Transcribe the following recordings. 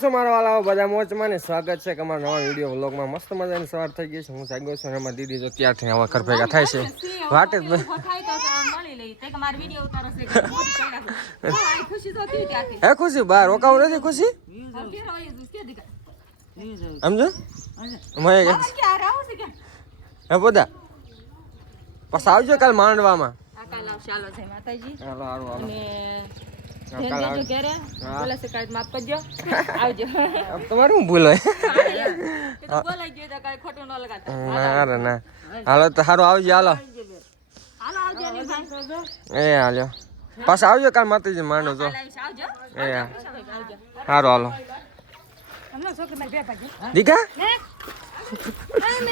છો મારા વાલાઓ બધા મોજમાં ને સ્વાગત છે કે અમારા નવા વીડિયો વ્લોગમાં. મસ્ત મજાની સવાર થઈ ગઈ છે. હું જાગ્યો છું એમાં દીદી જો ત્યારથી આવા કર ભેગા થાય છે. વાટે જ હે ખુશી બહાર રોકાવું નથી ખુશી? સમજો? હે બધા પછી આવજો કાલ માંડવામાં. હાલો હા, ભૂલ ના રે ના હાલો તો સારું આવજો હાલો. એ હાલ્યો પાછા આવજો કાલ માતાજી માંડો તો એ હા. સારું હાલો. દીકા?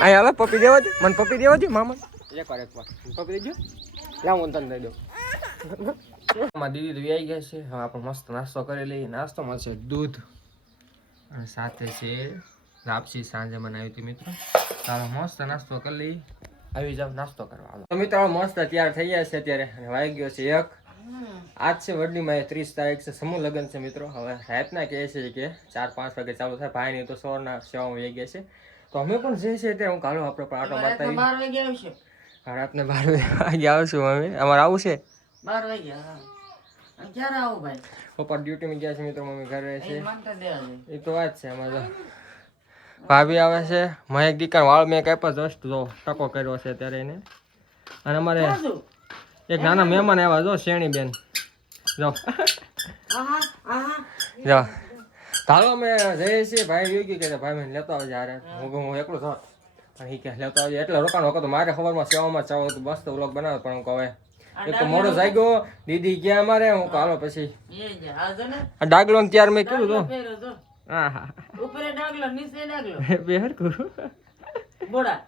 અહીં હાલો પપ્પી દેવા દે. મને પપ્પી દેવા દે મામા. એક વાર એક વાર. પપ્પી દેજો. લાવ હું તને દઈ દઉં. મારા દીદી તો આવી ગયા છે. હવે આપણે મસ્ત નાસ્તો કરી લઈએ. નાસ્તો મળશે દૂધ અને સાથે છે લાપસી સાંજે બનાવી હતી મિત્રો. ચાલો મસ્ત નાસ્તો કરી લઈ આવી જાવ નાસ્તો કરવા. તો મિત્રો મસ્ત તૈયાર થઈ ગયા છે અત્યારે. અને વાગી ગયો છે એક. આજ છે વડનીમાં ત્રીસ તારીખ છે. સમૂહ લગ્ન છે મિત્રો. હવે રાતના કહે છે કે ચાર પાંચ વાગે ચાલુ થાય. ભાઈ નહીં તો સોરના સેવામાં વહી ગયા છે. તો અમે પણ જે છે તે હું કાલો આપણે પણ આટો મારતા રાતને બાર વાગે આવશું અમે. અમારે આવું છે. બાર વાગે હા. ક્યારે આવું ભાઈ? પપ્પા ડ્યુટીમાં ગયા છે મિત્રો મમ્મી ઘરે છે. એ તો વાત છે અમારો તો. ભાભી આવે છે. મહેક દીકરા વાળ મેં કાપ્યા જસ્ટ જો ટકો કર્યો છે ત્યારે એને. અને અમારે એક નાના મહેમાન આવ્યા જો શેણી બેન જો જો. ચાલો અમે જઈએ છીએ ભાઈ યોગી કે ભાઈ મને લેતો આવજે હારે. હું હું એકલો થો અને એ કે લેતો આવજે. એટલે રોકાણ વખત મારે ખબરમાં સેવામાં ચાવો તો મસ્ત વ્લોગ બનાવે પણ હું કહે એક તો મોડો જાગ્યો. દીદી ગયા અમારે હું કાલો પછી. એ જ હા ને. આ ડાગલો ને ત્યાર મેં કીધું તો. હા હા ઉપર ડાગલો નીચે ડાગલો. બે હરખું. બોડા.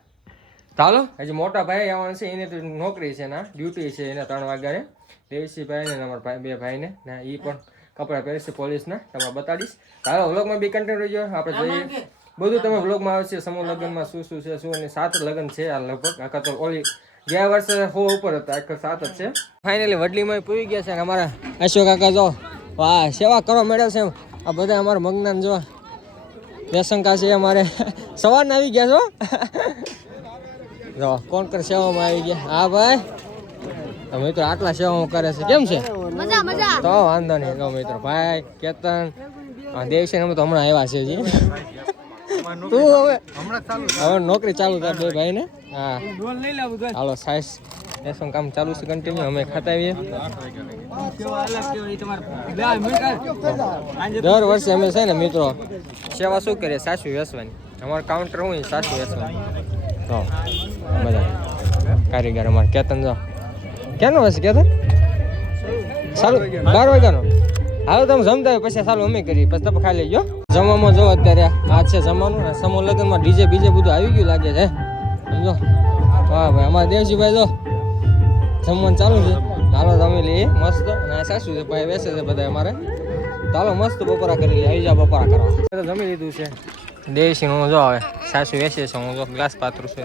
ચાલો હજી મોટા ભાઈ આવવાનું છે એની તો નોકરી છે ના ડ્યુટી છે એના ત્રણ વાગ્યારે દેવસી ભાઈ ને અમારા ભાઈ બે ભાઈને. ના એ પણ કપડાં પહેરશે પોલીસ પોલીસના તમે બતાડીશ. ચાલો વ્લોગમાં બી કન્ટેન્ટ રહીજો. આપણે જોઈએ. બધું તમે વ્લોગમાં આવશે સમૂહ લગ્નમાં શું શું છે શું અને સાત લગ્ન છે આ લગભગ. આખા તો ઓલી ગયા વર્ષે હો ઉપર હતા આખા સાત જ છે. ફાઇનલી વડલીમાં પૂરી ગયા છે અને અમારા અશોક કાકા જો વાહ સેવા કરો મેળવ છે આ બધા અમારા મગનાન જો વ્યસંકા છે અમારે. સવારના આવી ગયા છો? જો કોણ કરે સેવામાં આવી ગયા? હા ભાઈ. તો મિત્રો આટલા સેવામાં કરે છે. કેમ છે? તો વાંધો નહીં. મિત્રો ભાઈ કેતન આ દેવસેન અમે તો હમણાં આવ્યા છે જી. તું હવે હવે નોકરી ચાલુ કર બે ભાઈ ને. હા. હાલો સાઈસ. લેસન કામ ચાલુ છે કન્ટિન્યુ અમે ખાતા આવીએ દર વર્ષે અમે છે ને મિત્રો સેવા શું કરીએ? સાસુ વેસવાની અમારું કાઉન્ટર હું સાસુ વેસવાની તો બધા. કારીગર અમારે. કેતન જો. કેનો હશે કેતન? સારું બાર વાગ્યાનો. હાલો તમે જમતા પછી સારું અમે કરીએ. પછી તમે ખાઈ લેજો જમવામાં જો અત્યારે આ છે જમવાનું ને સમૂહ લગ્નમાં ડીજે બીજે બધું આવી ગયું લાગે છે. સમજો વાહ ભાઈ, અમારા દેવજીભાઈ જો જમવાનું ચાલુ છે. હાલો જમી લઈએ મસ્ત. અને સાસુ છે ભાઈ, બેસે છે બધા અમારે. ચાલો મસ્ત બપોરા કરી લઈએ. આવી જાઓ બપોરા કરવા. જમી લીધું છે. દેશી હું જો હવે સાસુ બેસે છે, હું જો ગ્લાસ પાથરું છે.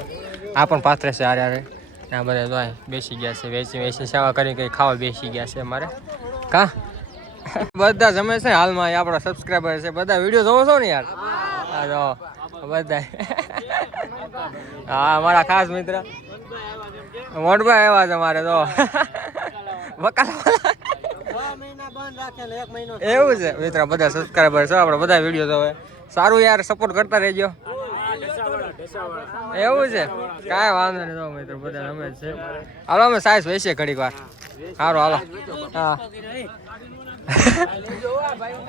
આ પણ પાથરે છે આરે આરે આ બધા જો બેસી ગયા છે વેચી વેચી સેવા કરી કરી ખાવા બેસી ગયા છે અમારે. કા? બધા જમે છે, હાલમાં આપણા સબસ્ક્રાઈબર છે. બધા વીડિયો જોવો છો ને યાર? બધા હા, મારા ખાસ મિત્ર. મોટભાઈ આવ્યા છે મારે તો એવું છે. મિત્ર, બધા સબસ્ક્રાઈબર છે આપણે બધા વીડિયો જોવે. સારું યાર સપોર્ટ કરતા રહેજો. એવું છે. કાંઈ વાંધો નહીં મિત્ર, બધા રમે છે. હાલો, અમે સાઈઝ વેચીએ ઘડીક વાર. સારું હાલો. હા.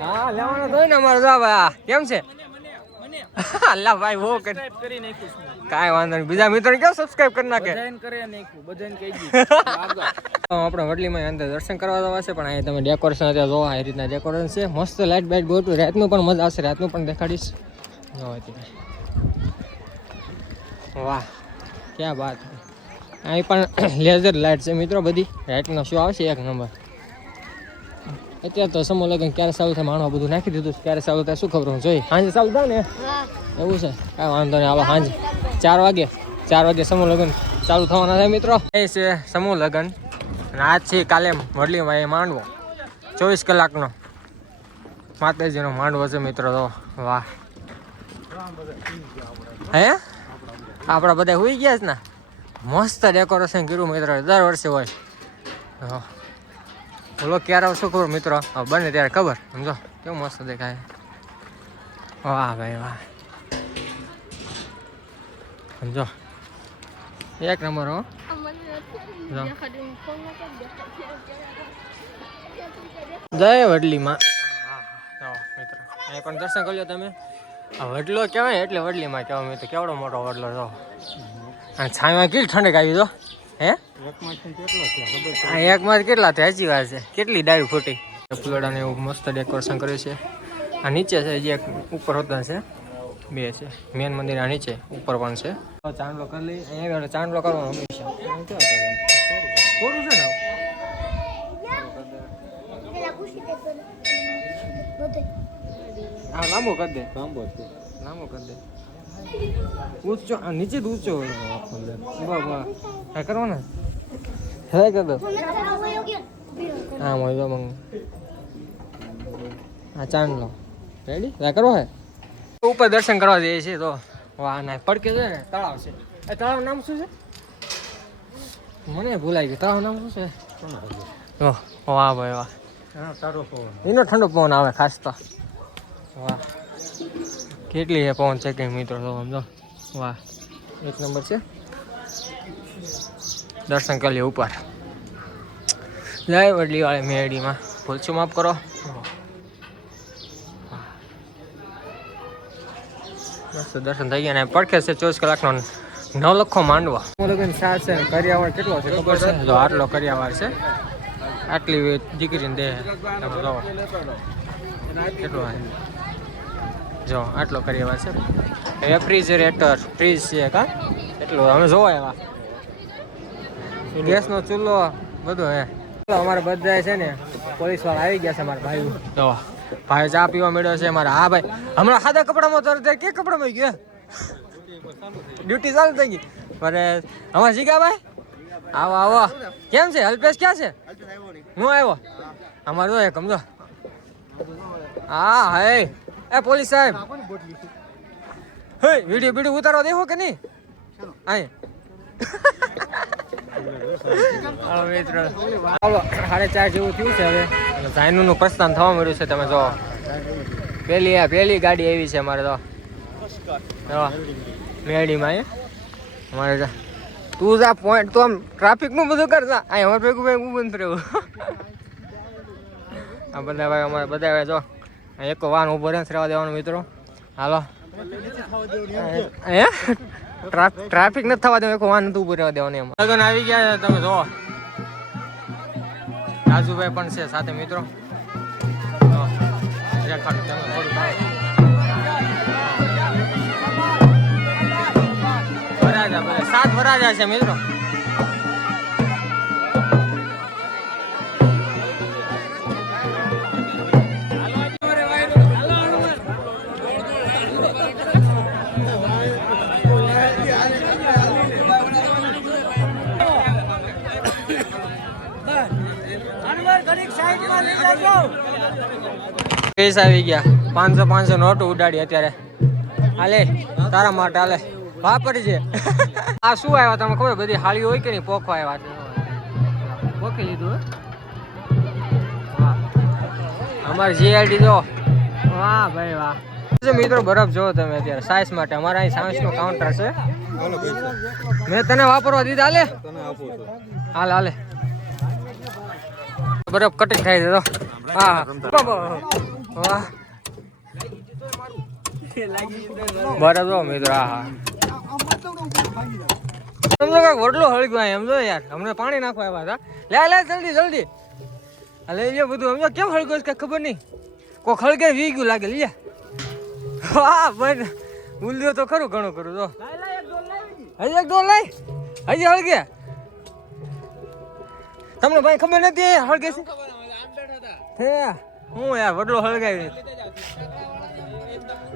હા લેવાનો તો ને અમારે. જો ભાઈ આ કેમ છે? અલ્લા ભાઈ વો કરી કાંઈ વાંધો નહીં. બીજા મિત્રો કેમ સબસ્ક્રાઇબ કરી નાખે? આપણે વડલીમાં અંદર દર્શન કરવા જવા છે પણ અહીં તમે ડેકોરેશન અત્યારે જોવા એ રીતના ડેકોરેશન છે. મસ્ત લાઇટ બાઇટ ગોઠવી રાતનું પણ મજા આવશે રાતનું પણ દેખાડીશ. વાહ ક્યાં વાત. અહીં પણ લેઝર લાઇટ છે મિત્રો બધી. રાઇટનો શો આવશે એક નંબર. અત્યારે તો સમૂહ લગ્ન ક્યારે ચાલુ થાય માણવા બધું નાખી દીધું છે. ક્યારે ચાલુ થાય શું ખબર હું જોઈ સાંજે ચાલુ થાય ને? એવું છે? કાંઈ વાંધો નહીં આવા સાંજે. ચાર વાગે ચાર વાગે સમૂહ લગ્ન ચાલુ થવાના થાય મિત્રો. એ છે સમૂહ લગ્ન. અને આજ છે કાલે વડલીમાં એ માંડવો. ચોવીસ કલાકનો. માતાજીનો માંડવો છે મિત્રો તો વાહ. હે? આપણા બધા હોઈ ગયા છે ને? મસ્ત ડેકોરેશન કર્યું મિત્રો દર વર્ષે હોય. હા બોલો, ક્યારે આવશો ખબર મિત્રો? બને ત્યારે ખબર. સમજો? કેવું મસ્ત દેખાય. વાહ ભાઈ, વાહ. સમજો? એક નંબર, હો. જો. જય વડલીમાં. જો મિત્રો. અહીંયા પણ દર્શન કરી લો તમે. આ વડલો કહેવાય એટલે વડલીમાં કહેવાય મિત્રો. કેવડો મોટો વડલો છો અને છાંયમાં કેટલી ઠંડક આવી, જો? હે? આ એકમાં જ કેટલા થાય? સાચી વાત છે. કેટલી ડાળી ફૂટી? ફૂલડાને એવું મસ્ત ડેકોરેશન કર્યું છે. આ નીચે છે જે એક ઉપર હોતા છે. બે છે. મેન મંદિર આ નીચે ઉપર પણ છે. ચાંદલો કરી લઈ અહીંયા ચાંદલો કરવાનો હંમેશા. થોડું છે ને? હા લાંબો કરી દે. લાંબો લાંબો કરી દે. ઊંચો આ નીચે ઊંચો વાહ વાહ. હા કરવાના? હે કર દો. હા મળ્યો મંગ. હા ચાંદલો રેડી હા કરો હે? ઉપર દર્શન કરવા જઈએ છીએ તો. વાહ ના પડકે છે ને તળાવ છે. એ તળાવ નામ શું છે? મને ભૂલાઈ ગયું. તળાવ નામ શું છે? ઓહ, વાહ ભાઈ વાહ. એનો ઠંડો પવન આવે ખાસ તો. વાહ. કેટલી છે? પવન છે કે મિત્રો? તો સમજો. વાહ. એક નંબર છે. દર્શન કરી ઉપર. જય વડલી વાળી મેળીમાં. ભૂલશું માફ કરો. દર્શન થઈ ગયા ને. પડખે છે ચોવીસ કલાકનો નવ લખો માંડવા. લગન સાત છે કરિયાવર કેટલો છે ખબર છે? જો આટલો કરિયાવર છે. આટલી દીકરીને દે. તમે જોવો. કેટલો જો, આટલો કરી એવા છે. રેફ્રિજરેટર ફ્રીજ છે કા એટલું અમે જોવા એવા ગેસનો ચૂલો, બધો હે. અમારે બધા છે ને પોલીસવાળા આવી ગયા છે અમારા ભાઈ તો ભાઈ ચા પીવા મળ્યો છે અમારા. હા, ભાઈ. હમણાં સાદા કપડામાં તો અત્યારે કે કપડામાં ગયા. ડ્યુટી ચાલુ થઈ ગઈ. અરે અમારા જીગા ભાઈ? આવો આવો. કેમ છે? અલ્પેશ ક્યાં છે? હું આવ્યો? અમારે એ સમજો. હા, હે. એ પોલીસ સાહેબ. હે વીડિયો વીડિયો ઉતારવા દેખો કે નહીં? મિત્રો. સાડે ચાર જેવું થયું છે હવે. અને ઝાયનુનું પ્રસ્થાન થવા મળ્યું છે તમે જો પેલી આ પેલી ગાડી આવી છે અમારે તો. મેડીમાં અમારે તો. તું જા પોઈન્ટ તો આમ ટ્રાફિકનું બધું કરતા અહીં અમારે ભેગું ભેગું બંધ રહ્યું. આ બધા ભાઈ અમારે બધા ભાઈ જો અહીં એક વાહન ઊભો રહે રહેવા દેવાનો મિત્રો. હાલો. હે? ટ્રાફિક નથી થવા દેવું એક વાહન નથી ઊભું રહેવા દેવાનું એમ. લગન આવી ગયા છે તમે જુઓ. રાજુભાઈ પણ છે સાથે મિત્રો. સાત વરાજા છે મિત્રો. કેસ આવી ગયા. પાંચસો પાંચસો નોટ ઉડાડી અત્યારે. હાલે તારા માટે હાલે. વાપરી છે આ શું આવ્યા તમે ખબર બધી હાળી હોય કે નહીં? પોખો આવ્યા છે. પોખી લીધું હે? અમારે જીઆઈડી જો. વાહ ભાઈ વાહ. મિત્રો બરફ જોવો તમે અત્યારે? સાયન્સ માટે. અમારા અહીં સાયન્સનું કાઉન્ટર છે. મેં તને વાપરવા દીધા હાલે? હાલ હાલે. બરફ કટિંગ થાય છે, તો. હા. વાહ. બરફ જો મિત્રો, હા વડલો હળગ્યો એમ જો યાર. અમને પાણી નાખવા આવ્યા હતા. લે લે, જલ્દી જલ્દી. આ લઈ લે બધું, સમજો. કેમ હળગ્યો છે ખબર નહીં. કોઈ હળગે વી ગયું લાગે, લે. હા બન. ઉલ્યો તો ખરું ઘણું કરું તો હજી એક ડોલ લઈ હજી હળગે? તમને ભાઈ ખબર નથી? હળગે છે? હે? હું યાર વડલો હળગાવી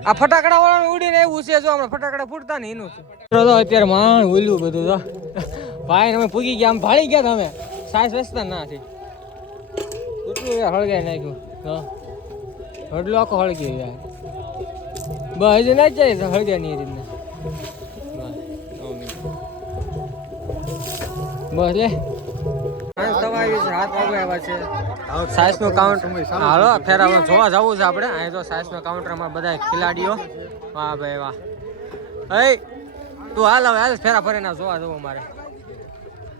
આ ફટાકડા વાળાનું ઉડીને એવું છે જો હમણાં ફટાકડા ફૂટતા ને એનું છે. તો અત્યારે માણ ઉલ્યું બધું તો ભાઈ અમે પૂગી ગયા આમ ભાળી ગયા તમે. સાઈઝ વેચતા ના છે કેટલું યાર હળગાઈ નાખ્યું હડલો આખો હળગ્યો યાર. બસ હજી ના જાય હળગ્યા નહીં રીતના. બસ લે. સાઈઝનું કાઉન્ટર હાલો ફેરા જોવા જવું છે આપણે. અહીં તો સાયન્સનું કાઉન્ટરમાં બધા ખેલાડીઓ. વાહ ભાઈ વાહ. હે તું હાલ હવે હાલ ફેરા ફરીને જોવા જવું મારે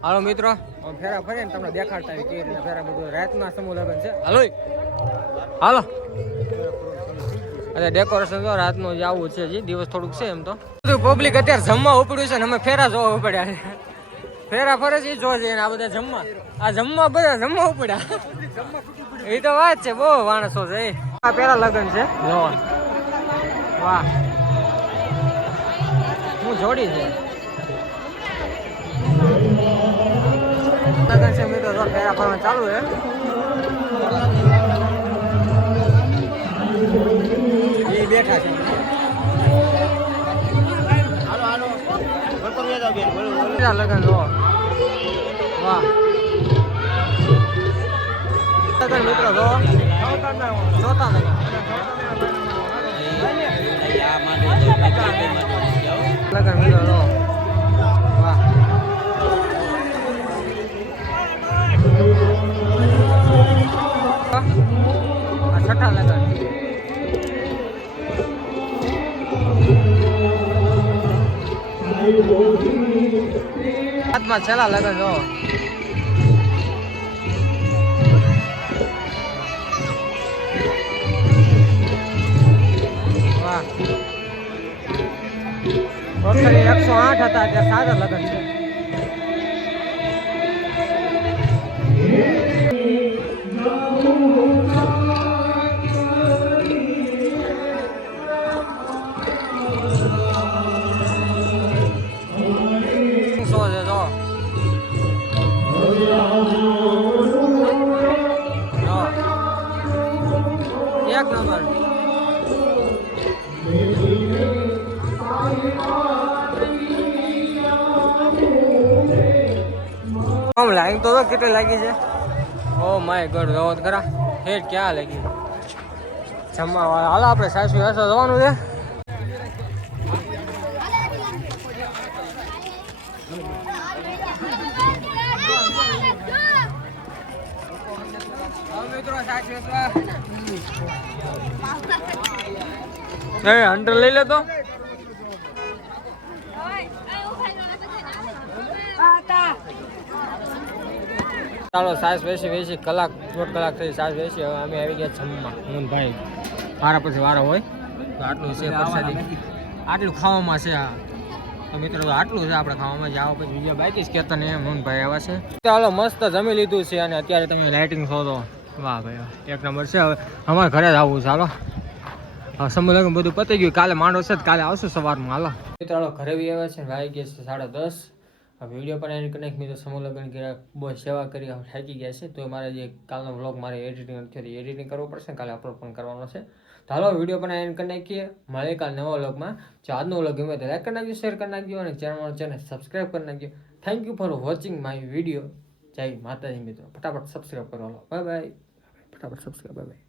હાલો મિત્રો. ફેરા ફેરા ફરીને તમને દેખાડતા હોય કેવી રીતે ફેરા બધું. રાતના સમૂહ લગન છે. હાલો હાલો. અરે ડેકોરેશન તો રાતનું જ આવું છે જી દિવસ થોડુંક છે એમ તો. બધું પબ્લિક અત્યારે જમવા ઉપડ્યું છે ને અમે ફેરા જોવા ઉપડ્યા છે. ફેરા ફરે છે જોજે આ બધા જમવા. આ જમવા બધા જમવા ઉપડ્યા. એ તો વાત છે બહુ માણસો છે આ પેલા લગ્ન છે. વાહ. હું જોડી છે. લગન છે મિત્રો તો ફેરા ફરવા ચાલુ છે. એ બેઠા છે. લગન જો વાહ લગન મિત્રો જો જોતા લગન લગન મિત્રો જો વાહ આ છઠ્ઠા લગન હાથમાં છેલ્લા લગન જો વાહ ટોટલી એકસો આઠ હતા ત્યાં સારા લગન છે કેટલી લાગી છે? ઓ માય ગોડ રોત કરા હેઠ ક્યાં લાગી? જમવા વાળા. હાલો આપણે સાસુ સાસુ જવાનું છે. હંડ્રેડ લઈ લેતો ચાલો સાસ વેસી વેસી કલાક, દોઢ કલાક થઈ સાસ વેસી, હવે અમે આવી ગયા જમવા. હું ને ભાઈ વારા પછી વારો હોય, તો આટલું છે પ્રસાદી. આટલું ખાવામાં છે આ. તો મિત્રો, આટલું છે આપણે ખાવામાં. જાઓ આવો પછી બીજા બાકી જ કહેતા ને એમ હું ને ભાઈ આવ્યા છે ચાલો મસ્ત જમી લીધું છે અને અત્યારે તમે લાઇટિંગ શોધો. વાહ ભાઈ એક નંબર છે. હવે અમારે ઘરે જ આવવું ચાલો સમય બધું પતી ગયું. કાલે માંડો છે, તો કાલે આવશું સવારમાં, હાલો. મિત્રો ઘરે બી આવ્યા છે વાગી ગયા છે સાડા દસ. આ વીડિયો પણ એની કનેક્ટ મિત્રો, સમૂહ કર્યા બહુ સેવા કરી થાકી ગયા છે. તો મારે જે કાલનો વ્લોગ મારે એડિટિંગ નથી એડિટિંગ કરવું પડશે કાલે અપલોડ પણ કરવાનો છે. તો હાલો વીડિયો પણ એન્ડ કરી નાખીએ. મળે કાલ નવા વ્લોગમાં જો આજનો વ્લોગ ગમે તો લાઈક કરી નાખજો શેર કરી નાખજો અને ચેનલ ચેનલ સબસ્ક્રાઈબ કરી નાખજો. Thank you for watching my video જય માતાજી મિત્રો. ફટાફટ સબસ્ક્રાઈબ કરો બાય બાય ફટાફટ સબસ્ક્રાઈબ બાય બાય